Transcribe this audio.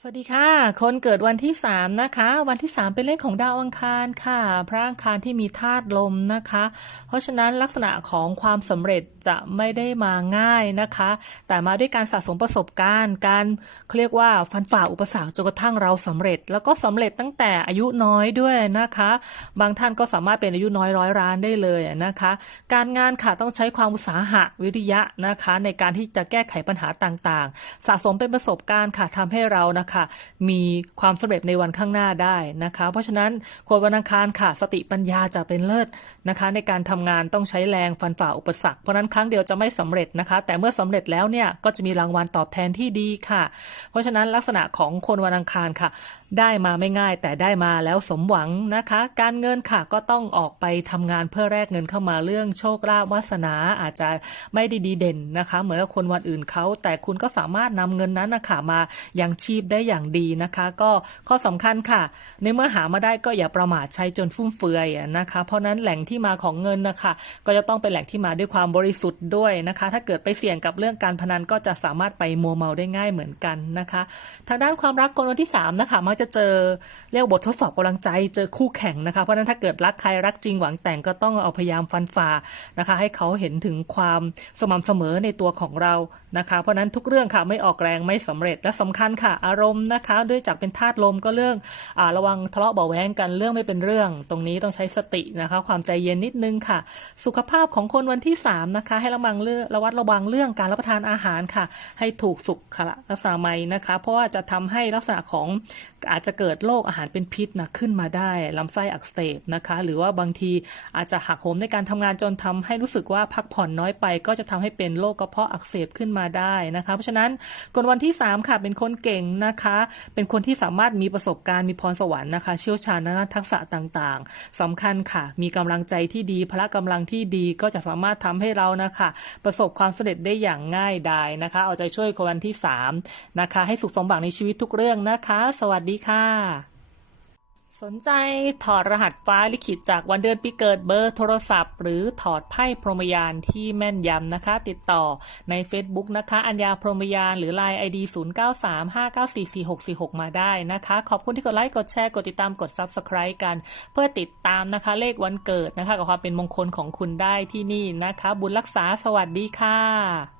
สวัสดีค่ะ คนเกิดวันที่ 3 นะคะ วันที่ 3 เป็นเลขของดาวอังคารค่ะ พระอังคารที่มีธาตุลมนะคะ เพราะฉะนั้นลักษณะของความสำเร็จจะไม่ได้มาง่ายนะคะ แต่มาด้วยการสะสมประสบการณ์ การเรียกว่าฟันฝ่าอุปสรรคจนกระทั่งเราสำเร็จ แล้วก็สำเร็จตั้งแต่อายุน้อยด้วยนะคะ บางท่านก็สามารถเป็นอายุน้อยร้อยร้านได้เลยนะคะ การงานค่ะต้องใช้ความอุตสาหะวิริยะนะคะ ในการที่จะแก้ไขปัญหาต่างๆ สะสมเป็นประสบการณ์ค่ะทำให้เรานะคะมีความสำเร็จในวันข้างหน้าได้นะคะ เพราะฉะนั้นคนวันอังคารค่ะ สติปัญญาจะเป็นเลิศนะคะ ในการทำงานต้องใช้แรงฟันฝ่าอุปสรรคเพราะนั้นครั้งเดียวจะไม่สำเร็จนะคะ แต่เมื่อสำเร็จแล้วเนี่ยก็จะมีรางวัลตอบแทนที่ดีค่ะ เพราะฉะนั้นลักษณะของคนวันอังคารค่ะ ได้มาไม่ง่ายแต่ได้มาแล้วสมหวังนะคะ การเงินค่ะก็ต้องออกไปทำงานเพื่อแลกเงินเข้ามาเรื่องโชคลาภวาสนาอาจจะไม่ได้ดีเด่นนะคะ เหมือนกับคนวันอื่นเขาแต่คุณก็สามารถนำเงินนั้นนะคะมายังชีพได้ได้อย่างดีนะคะ ก็ข้อสำคัญค่ะ ในเมื่อหามาได้ก็อย่าประมาทใช้จนฟุ่มเฟือยนะคะ เพราะนั้นแหล่งที่มาของเงินนะคะ ก็จะต้องเป็นแหล่งที่มาด้วยความบริสุทธิ์ด้วยนะคะ ถ้าเกิดไปเสี่ยงกับเรื่องการพนันก็จะสามารถไปมัวเมาได้ง่ายเหมือนกันนะคะ ทางด้านความรักคนวันที่สามนะคะมักจะเจอเรียกบททดสอบกำลังใจเจอคู่แข่งนะคะ เพราะนั้นถ้าเกิดรักใครรักจริงหวังแต่งก็ต้องเอาพยายามฟันฝ่านะคะ ให้เขาเห็นถึงความสม่ำเสมอในตัวของเรานะคะ เพราะฉะนั้นทุกเรื่องค่ะไม่ออกแรงไม่สำเร็จและสำคัญค่ะอารมณ์นะคะ ด้วยจากเป็นธาตุลมก็เรื่องอระวังทะเลาะเบาแวงกันเรื่องไม่เป็นเรื่อง ตรงนี้ต้องใช้สตินะคะ ความใจเย็นนิดนึงค่ะ สุขภาพของคนวันที่ 3 นะคะ ให้ระวังเรื่องระวัดระวังเรื่องการรับประทานอาหารค่ะ ให้ถูกสุขลักษณะไมยนะคะ เพราะว่าจะทำให้ลักษณะของอาจจะเกิดโรคอาหารเป็นพิษนะขึ้นมาได้ลำไส้อักเสบนะคะ หรือว่าบางทีอาจจะหักโหมในการทำงานจนทำให้รู้สึกว่าพักผ่อนน้อยไป ก็จะทำให้เป็นโรคกระเพาะอักเสบขึ้นมาได้นะคะ เพราะฉะนั้นคนวันที่ 3 ค่ะเป็นคนเก่งนะคะ เป็นคนที่สามารถมีประสบการณ์มีพรสวรรค์นะคะ เชี่ยวชาญในด้านทักษะต่างๆสำคัญค่ะ มีกำลังใจที่ดีพละกำลังที่ดีก็จะสามารถทำให้เรานะคะ ประสบความสำเร็จได้อย่างง่ายดายนะคะ เอาใจช่วยคนวันที่3นะคะ ให้สุขสมบังในชีวิตทุกเรื่องนะคะ สวัสดีค่ะ สนใจถอดรหัสฟ้าลิขิตจากวันเดือนปีเกิดเบอร์โทรศัพท์ หรือถอดไพ่พรหมยานที่แม่นยำนะคะ ติดต่อใน Facebook นะคะ อัญญาพรหมยานหรือ Line ID 0935944646 มาได้นะคะ ขอบคุณที่กดไลค์กดแชร์กดติดตามกด Subscribe กัน เพื่อติดตามนะคะเลขวันเกิดนะคะ กับความเป็นมงคลของคุณได้ที่นี่นะคะ บุญรักษาสวัสดีค่ะ